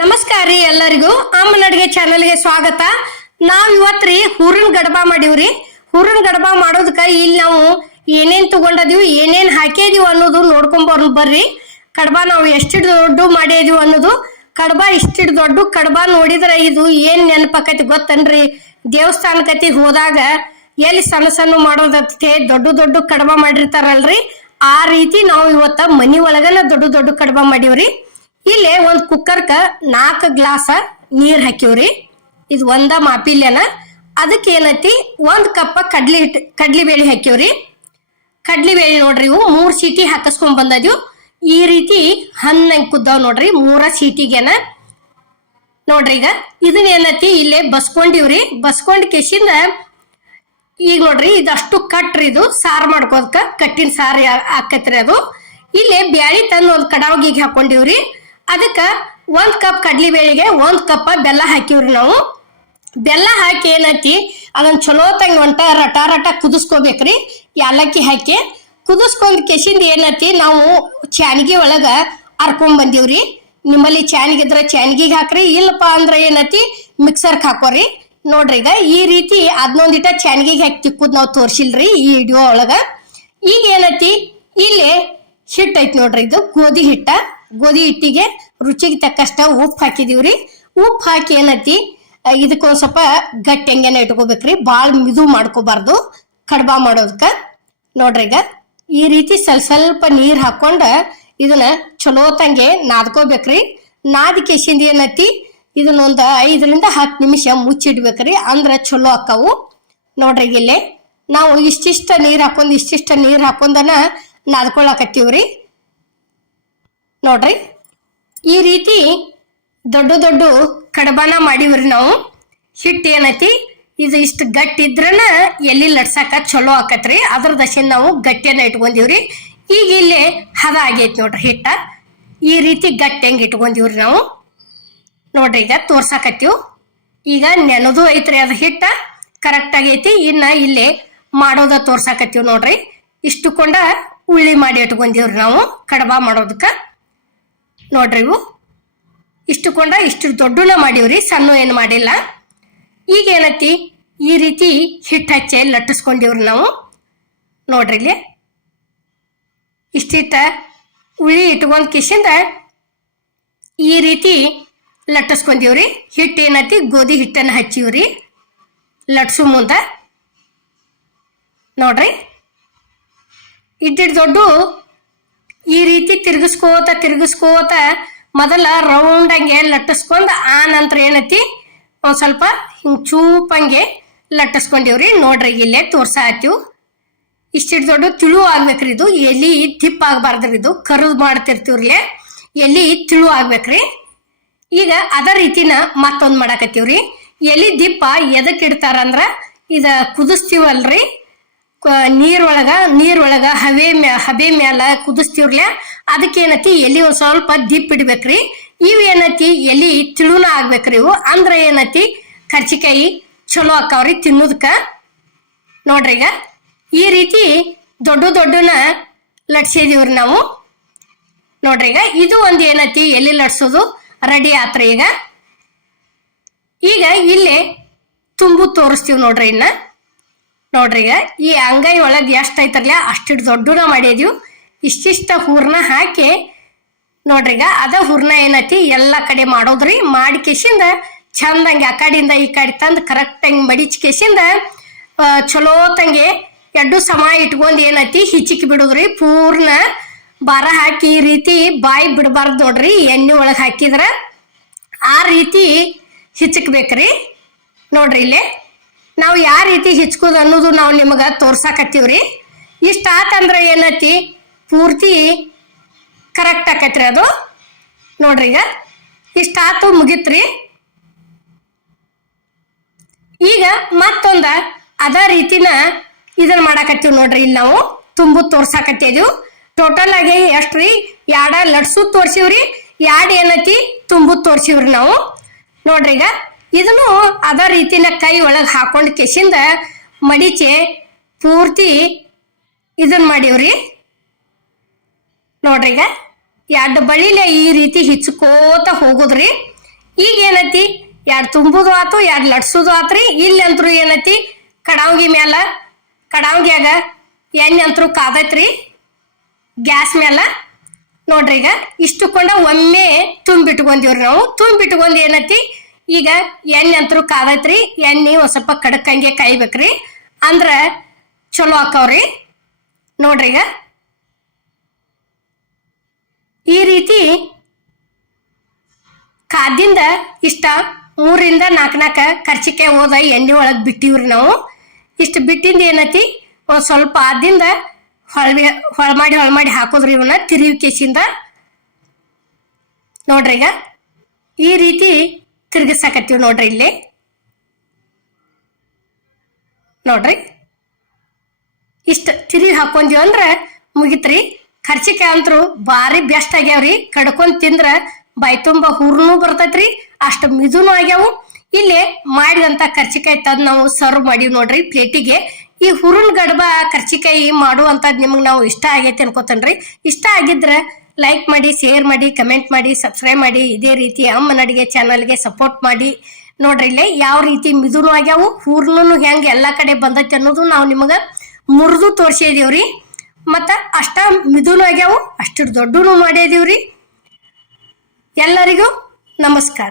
ನಮಸ್ಕಾರ ರೀ ಎಲ್ಲರಿಗೂ ಅಮ್ಮನ ಅಡಿಗೆ ಚಾನೆಲ್ಗೆ ಸ್ವಾಗತ. ನಾವ್ ಇವತ್ರಿ ಹೂರಿನ ಗಡಬ ಮಾಡೀವ್ರಿ. ಹೂರಿನ ಗಡಬ ಮಾಡೋದಕ್ಕ ಇಲ್ಲಿ ನಾವು ಏನೇನ್ ತಗೊಂಡದೀವಿ ಏನೇನ್ ಹಾಕಿದೀವಿ ಅನ್ನೋದು ನೋಡ್ಕೊಂಡ್ ಬರ್ರಿ. ಕಡಬ ನಾವು ಎಷ್ಟು ದೊಡ್ಡ ಮಾಡಿದೀವಿ ಅನ್ನೋದು. ಕಡಬ ಇಷ್ಟಿಡ್ ದೊಡ್ಡ ಕಡಬ ನೋಡಿದ್ರೆ ಇದು ಏನ್ ನೆನಪಾಕತಿ ಗೊತ್ತನ್ರಿ? ದೇವಸ್ಥಾನಕತಿ ಹೋದಾಗ ಎಲ್ಲಿ ಸಣ್ಣ ಸಣ್ಣ ಮಾಡೋದಕ್ಕೆ ದೊಡ್ಡ ದೊಡ್ಡ ಕಡಬ ಮಾಡಿರ್ತಾರಲ್ರಿ, ಆ ರೀತಿ ನಾವು ಇವತ್ತ ಮನಿ ಒಳಗನ ದೊಡ್ಡ ದೊಡ್ಡ ಕಡಬ ಮಾಡೀವ್ರಿ. ಇಲ್ಲೇ ಒಂದ್ ಕುಕ್ಕರ್ಕ 4 ಗ್ಲಾಸ್ ನೀರ್ ಹಾಕಿವ್ರಿ. ಇದು ಒಂದ ಮಾಪಿಲ್ಯನ. ಅದಕ್ಕೆ ಏನೈತಿ 1 ಕಪ್ ಕಡ್ಲಿ ಬೇಳೆ ಹಾಕಿವ್ರಿ. ಕಡ್ಲಿ ಬೇಳೆ ನೋಡ್ರಿ, ಇವು 3 ಸೀಟಿ ಹಾಕಿಸ್ಕೊಂಡ್ ಬಂದದ್ವು. ಈ ರೀತಿ ಹನ್ನಂಗ್ ಕುದ್ದಾವ್ ನೋಡ್ರಿ 3 ಸೀಟಿಗೆನ. ನೋಡ್ರಿ ಈಗ ಇದನ್ನ ಏನೈತಿ ಇಲ್ಲೇ ಬಸ್ಕೊಂಡಿವ್ರಿ. ಬಸ್ಕೊಂಡ್ ಕೆಸಿಂದ ಈಗ ನೋಡ್ರಿ ಇದಷ್ಟು ಕಟ್ರಿ, ಇದು ಸಾರು ಮಾಡ್ಕೋದಕ್ಕ ಕಟ್ಟಿನ ಸಾರು ಆಕತ್ರಿ. ಅದು ಇಲ್ಲೇ ಬ್ಯಾಳಿ ತಂದು ಒಂದ್ ಕಡಾವಗಿಗೆ ಹಾಕೊಂಡಿವ್ರಿ. ಅದಕ್ಕ 1 ಕಪ್ ಕಡ್ಲಿ ಬೇಳೆಗೆ 1 ಕಪ್ ಬೆಲ್ಲ ಹಾಕಿವ್ರಿ. ನಾವು ಬೆಲ್ಲ ಹಾಕಿ ಏನೈತಿ ಅದನ್ನ ಚಲೋ ತಂಗ ಒಂಟ ರಟ ರಟ ಕುದಿಸ್ಕೋಬೇಕ್ರಿ. ಯಾಲಕ್ಕಿ ಹಾಕಿ ಕುದಿಸ್ಕೊಂಡ್ ಕೆಸಿಂದ ಏನೈತಿ ನಾವು ಚಾನಿಗೆ ಒಳಗ ಅರ್ಕೊಂಡ್ ಬಂದಿವ್ರಿ. ನಿಮ್ಮಲ್ಲಿ ಚಾನಿಗೆ ಇದ್ರ ಚಾನಿಗೆ ಹಾಕ್ರಿ, ಇಲ್ಲಪ್ಪ ಅಂದ್ರ ಏನೈತಿ ಮಿಕ್ಸರ್ಕ್ ಹಾಕೋರಿ. ನೋಡ್ರಿ ಈಗ ಈ ರೀತಿ ಅದನ್ನೊಂದಿಟ ಚಾನಿಗೆ ಹಾಕಿ ತಿಕ್ಕುದ್ ನಾವು ತೋರ್ಸಿಲ್ರಿ ಈ ವಿಡಿಯೋ ಒಳಗ. ಈಗ ಏನೈತಿ ಇಲ್ಲಿ ಹಿಟ್ಟು ಐತಿ ನೋಡ್ರಿ, ಇದು ಗೋಧಿ ಹಿಟ್ಟ. ಗೋಧಿ ಹಿಟ್ಟಿಗೆ ರುಚಿಗೆ ತಕ್ಕಷ್ಟ ಉಪ್ಪು ಹಾಕಿದೀವ್ರಿ. ಉಪ್ಪು ಹಾಕಿ ಏನೈತಿ ಇದಕ್ಕೊಂದ್ ಸ್ವಲ್ಪ ಗಟ್ಟಿ ಹಂಗೇನ ಇಟ್ಕೋಬೇಕ್ರಿ, ಬಾಳ್ ಮಿದು ಮಾಡ್ಕೋಬಾರ್ದು ಕಡ್ಬ ಮಾಡೋದಕ್ಕ. ನೋಡ್ರಿ ಈಗ ಈ ರೀತಿ ಸ್ವಲ್ಪ ನೀರ್ ಹಾಕೊಂಡ ಇದನ್ನ ಚಲೋ ತಂಗೆ ನಾದ್ಕೋಬೇಕ್ರಿ. ನಾದ್ ಕೆಸಿಂದ ಏನೈತಿ ಇದನ್ನೊಂದ್ 5 ರಿಂದ 10 ನಿಮಿಷ ಮುಚ್ಚಿಡ್ಬೇಕ್ರಿ, ಅಂದ್ರ ಚಲೋ ಅಕ್ಕಾವು. ನೋಡ್ರಿ ಇಲ್ಲೇ ನಾವು ಇಷ್ಟಿಷ್ಟ ನೀರ್ ಹಾಕೊಂಡನ ನಾದ್ಕೊಳಕತ್ತೀವ್ರಿ. ನೋಡ್ರಿ ಈ ರೀತಿ ದೊಡ್ಡ ದೊಡ್ಡ ಕಡಬನ ಮಾಡಿವ್ರಿ ನಾವು. ಹಿಟ್ಟು ಏನೈತಿ ಇದು ಇಷ್ಟು ಗಟ್ಟಿ ಇದ್ರನ ಎಲ್ಲಿ ಲಟ್ಸಾಕ ಚಲೋ ಆಕತ್ರಿ. ಅದ್ರ ದಶಿಂದ ನಾವು ಗಟ್ಟಿಯನ್ನ ಇಟ್ಕೊಂಡಿವ್ರಿ. ಈಗ ಇಲ್ಲಿ ಹದ ಆಗೈತಿ ನೋಡ್ರಿ ಹಿಟ್ಟ. ಈ ರೀತಿ ಗಟ್ಟಿ ಹೆಂಗ್ ಇಟ್ಕೊಂಡಿವ್ರಿ ನಾವು. ನೋಡ್ರಿ ಈಗ ತೋರ್ಸಾಕತ್ತೀವ್. ಈಗ ನೆನದು ಐತ್ರಿ ಅದ ಹಿಟ್ಟ ಕರೆಕ್ಟ್ ಆಗೈತಿ. ಇನ್ನ ಇಲ್ಲಿ ಮಾಡೋದ ತೋರ್ಸಾಕತ್ತೀವ್ ನೋಡ್ರಿ. ಇಷ್ಟುಕೊಂಡ ಉಳ್ಳಿ ಮಾಡಿ ಇಟ್ಕೊಂಡಿವ್ರಿ ನಾವು ಕಡಬ ಮಾಡೋದಕ್ಕ. ನೋಡ್ರಿ ಇವು ಇಷ್ಟುಕೊಂಡ ಇಷ್ಟು ದೊಡ್ಡನ ಮಾಡಿವ್ರಿ, ಸಣ್ಣ ಏನು ಮಾಡಿಲ್ಲ. ಈಗ ಏನೈತಿ ಈ ರೀತಿ ಹಿಟ್ಟು ಹಚ್ಚಿ ಲಟ್ಟಿಸ್ಕೊಂಡಿವ್ರಿ ನಾವು. ನೋಡ್ರಿ ಇಲ್ಲಿ ಇಷ್ಟಿಟ್ಟ ಉಳ್ಳಿ ಇಟ್ಕೊಂಡ್ ಕಿಶಿಂದ ಈ ರೀತಿ ಲಟ್ಟಿಸ್ಕೊಂಡಿವ್ರಿ. ಹಿಟ್ಟು ಏನೈತಿ ಗೋಧಿ ಹಿಟ್ಟನ್ನ ಹಚ್ಚಿವ್ರಿ ಲಟ್ಸು ಮುಂದ. ನೋಡ್ರಿ ಇಟ್ಟಿಟ್ಟು ದೊಡ್ಡ ಈ ರೀತಿ ತಿರ್ಗಿಸ್ಕೋತ ಮೊದಲ ರೌಂಡ್ ಹಂಗೆ ಲಟ್ಟಿಸ್ಕೊಂಡ್ ಆ ನಂತರ ಏನೈತಿ ಒಂದ್ ಸ್ವಲ್ಪ ಹಿಂಗ್ ಚೂಪಂಗೆ ಲಟ್ಟಿಸ್ಕೊಂಡಿವ್ರಿ. ನೋಡ್ರಿ ಇಲ್ಲೇ ತೋರ್ಸಾತೀವ್. ಇಷ್ಟಿಟ್ಟು ದೊಡ್ಡ ತಿಳು ಆಗ್ಬೇಕ್ರಿ. ಇದು ಎಲ್ಲಿ ತಿಪ್ಪ ಆಗ್ಬಾರ್ದ್ರಿ, ಇದು ಕರುದ್ ಮಾಡ್ತಿರ್ತೀವ್ರಿ, ಎಲ್ಲಿ ತಿಳು ಆಗ್ಬೇಕ್ರಿ. ಈಗ ಅದ ರೀತಿನ ಮತ್ತೊಂದ್ ಮಾಡಾಕತ್ತೀವ್ರಿ. ಎಲಿ ದಿಪ್ಪ ಎದಕ್ ಇಡ್ತಾರಂದ್ರ ಇದ ಕುದಿಸ್ತೀವಲ್ರಿ ನೀರೊಳಗ ಹಬೆ ಮ್ಯಾಲ ಕುದಿಸ್ತೀವ್ರಲ್ಲ, ಅದಕ್ಕೇನತಿ ಎಲಿ ಒಂದ್ ಸ್ವಲ್ಪ ದಿಪ್ ಇಡ್ಬೇಕ್ರಿ. ಇವ್ ಏನತಿ ಎಲಿ ತಿಳುನ ಆಗ್ಬೇಕ್ರಿ. ಇವು ಅಂದ್ರ ಏನತಿ ಕರ್ಚಿಕಾಯಿ ಚಲೋ ಆಕಾವ್ರಿ ತಿನ್ನೋದಕ್ಕ. ನೋಡ್ರಿ ಈಗ ಈ ರೀತಿ ದೊಡ್ಡನ ಲಟ್ಸಿದೀವ್ರಿ ನಾವು. ನೋಡ್ರಿ ಈಗ ಇದು ಒಂದ್ ಏನತಿ ಎಲಿ ಲಟ್ಸೋದು ರೆಡಿ ಆತ್ರಿ. ಈಗ ಇಲ್ಲೇ ತುಂಬು ತೋರಿಸ್ತೀವಿ ನೋಡ್ರಿ. ಇನ್ನ ನೋಡ್ರಿ ಈಗ ಈ ಅಂಗೈ ಒಳಗ್ ಎಷ್ಟ್ ಐತರ್ಲ ಅಷ್ಟಿಟ್ಟು ದೊಡ್ಡನ ಮಾಡಿದೀವಿ. ಇಷ್ಟಿಷ್ಟ ಹೂರ್ನ ಹಾಕಿ ನೋಡ್ರಿ ಈಗ ಅದ ಹೂರ್ನ ಏನೈತಿ ಎಲ್ಲಾ ಕಡೆ ಮಾಡೋದ್ರಿ. ಮಾಡಿ ಕೆಸಿಂದ ಚಂದಂಗೆ ಆ ಕಡೆಯಿಂದ ಈ ಕಡೆ ತಂದ್ ಕರೆಕ್ಟ್ ಹಂಗ್ ಮಡಿಚ್ ಕೆಸಿಂದ ಚಲೋ ತಂಗೆ ಎಡ್ಡು ಸಮ ಇಟ್ಕೊಂಡ್ ಏನೈತಿ ಹಿಚಿಕ್ ಬಿಡುದ್ರಿ. ಪೂರ್ಣ ಬಾರ ಹಾಕಿ ಈ ರೀತಿ ಬಾಯಿ ಬಿಡಬಾರ್ದು ನೋಡ್ರಿ. ಎಣ್ಣೆ ಒಳಗ್ ಹಾಕಿದ್ರ ಆ ರೀತಿ ಹಿಚಕ್ಬೇಕ್ರಿ. ನೋಡ್ರಿ ಇಲ್ಲೇ ನಾವು ಯಾವ ರೀತಿ ಹಿಚ್ಕೋದು ಅನ್ನೋದು ನಾವು ನಿಮಗ ತೋರ್ಸಾಕತ್ತೀವ್ರಿ. ಇಷ್ಟ ಆತಂದ್ರ ಏನೈತಿ ಪೂರ್ತಿ ಕರೆಕ್ಟ್ ಆಕತ್ರಿ ಅದು. ನೋಡ್ರಿ ಈಗ ಇಷ್ಟ ಆತು ಮುಗಿತ್ರಿ. ಈಗ ಮತ್ತೊಂದ ಅದ ರೀತಿನ ಇದನ್ನ ಮಾಡಾಕತ್ತೀವಿ ನೋಡ್ರಿ. ಇಲ್ಲಿ ನಾವು ತುಂಬು ತೋರ್ಸಾಕತ್ತಿದ್ವಿ. ಟೋಟಲ್ ಆಗಿ ಎಷ್ಟ್ರಿ 2 ಲಟ್ಸು ತೋರ್ಸಿವ್ರಿ, 2 ಏನೈತಿ ತುಂಬು ತೋರ್ಸಿವ್ರಿ ನಾವು. ನೋಡ್ರಿ ಈಗ ಇದನ್ನು ಅದ ರೀತಿನ ಕೈ ಒಳಗ್ ಹಾಕೊಂಡ್ ಕೆಸಿಂದ ಮಡಿಚೆ ಪೂರ್ತಿ ಇದನ್ ಮಾಡಿವ್ರಿ. ನೋಡ್ರಿ ಈಗ 2 ಬಳಿಲೆ ಈ ರೀತಿ ಹಿಚ್ಕೋತ ಹೋಗುದ್ರಿ. ಈಗ ಏನೈತಿ ಎರಡು ತುಂಬುದು ಆತು ಎರಡು ಲಟ್ಸುದು ಆತ್ರಿ. ಇಲ್ಲಿ ಅಂತರೂ ಏನೈತಿ ಕಡಾವ್ಗಿ ಮ್ಯಾಲ ಕಡಾವ್ಗ್ಯಾಗ ಎಣ್ಣೆ ಅಂತರೂ ಕಾದೈತ್ರಿ ಗ್ಯಾಸ್ ಮ್ಯಾಲ. ನೋಡ್ರಿ ಈಗ ಇಷ್ಟುಕೊಂಡ ಒಮ್ಮೆ ತುಂಬಿಟ್ಕೊಂಡಿವ್ರಿ ನಾವು. ತುಂಬಿಟ್ಕೊಂಡ್ ಏನೈತಿ ಈಗ ಎಣ್ಣೆ ಅಂತರೂ ಕಾದೈತ್ರಿ. ಎಣ್ಣೆ ಒಂದ್ ಸ್ವಲ್ಪ ಕಡಕಂಗೆ ಕಾಯ್ಬೇಕ್ರಿ, ಅಂದ್ರ ಚಲೋ ಆಕವ್ರಿ. ನೋಡ್ರಿ ಈಗ ಈ ರೀತಿ ಕಾದಿಂದ ಇಷ್ಟ 3-4 ಕರ್ಚಿಕಾಯಿ ಹೋದ ಎಣ್ಣೆ ಒಳಗ್ ಬಿಟ್ಟಿವ್ರಿ ನಾವು. ಇಷ್ಟು ಬಿಟ್ಟಿಂದ ಏನೈತಿ ಒಂದ್ ಸ್ವಲ್ಪ ಆದಿಂದ ಹೊಳಮಾಡಿ ಹಾಕೋದ್ರಿ ಇವನ್ನ ತಿರುವಿ ಕೇಸಿಂದ. ನೋಡ್ರಿ ಈಗ ಈ ರೀತಿ ತಿರ್ಗಿಸಾಕತ್ತೀವಿ ನೋಡ್ರಿ. ಇಲ್ಲಿ ನೋಡ್ರಿ ಇಷ್ಟ ತಿರುವಿ ಹಾಕೊಂತೀವಿ ಅಂದ್ರ ಮುಗಿತ್ರಿ. ಕರ್ಚಿಕಾಯಿ ಅಂತರೂ ಭಾರಿ ಬೆಸ್ಟ್ ಆಗ್ಯಾವ್ರಿ. ಕಡ್ಕೊಂಡ್ ತಿಂದ್ರ ಬಾಯಿ ತುಂಬಾ ಹೂರ್ನು ಬರ್ತೈತ್ರಿ, ಅಷ್ಟು ಮಿದುನು ಆಗ್ಯಾವು. ಇಲ್ಲಿ ಮಾಡಿದಂತ ಕರ್ಚಿಕಾಯಿ ತಂದ್ ನಾವು ಸರ್ವ್ ಮಾಡಿವ್ ನೋಡ್ರಿ ಪ್ಲೇಟಿಗೆ. ಈ ಹುರುನ್ ಗಡ್ಬ ಕರ್ಚಿಕಾಯಿ ಮಾಡುವಂತದ್ ನಿಮಗ್ ನಾವು ಇಷ್ಟ ಆಗೈತಿ ಅನ್ಕೋತನ್ರಿ. ಇಷ್ಟ ಆಗಿದ್ರ ಲೈಕ್ ಮಾಡಿ, ಶೇರ್ ಮಾಡಿ, ಕಮೆಂಟ್ ಮಾಡಿ, ಸಬ್ಸ್ಕ್ರೈಬ್ ಮಾಡಿ. ಇದೇ ರೀತಿ ಅಮ್ಮನ ಅಡಿಗೆ ಚಾನಲ್ಗೆ ಸಪೋರ್ಟ್ ಮಾಡಿ. ನೋಡ್ರಿ ಇಲ್ಲೇ ಯಾವ ರೀತಿ ಮಿದುನು ಆಗ್ಯಾವು, ಹೂರ್ನು ಹೆಂಗ್ ಎಲ್ಲಾ ಕಡೆ ಬಂದೈತಿ ಅನ್ನೋದು ನಾವು ನಿಮಗ ಮುರಿದು ತೋರ್ಸಿದೀವ್ರಿ. ಮತ್ತ ಅಷ್ಟ ಮಿದುನು ಆಗ್ಯಾವು, ಅಷ್ಟು ದೊಡ್ಡನು ಮಾಡಿದೀವ್ರಿ. ಎಲ್ಲರಿಗೂ ನಮಸ್ಕಾರ.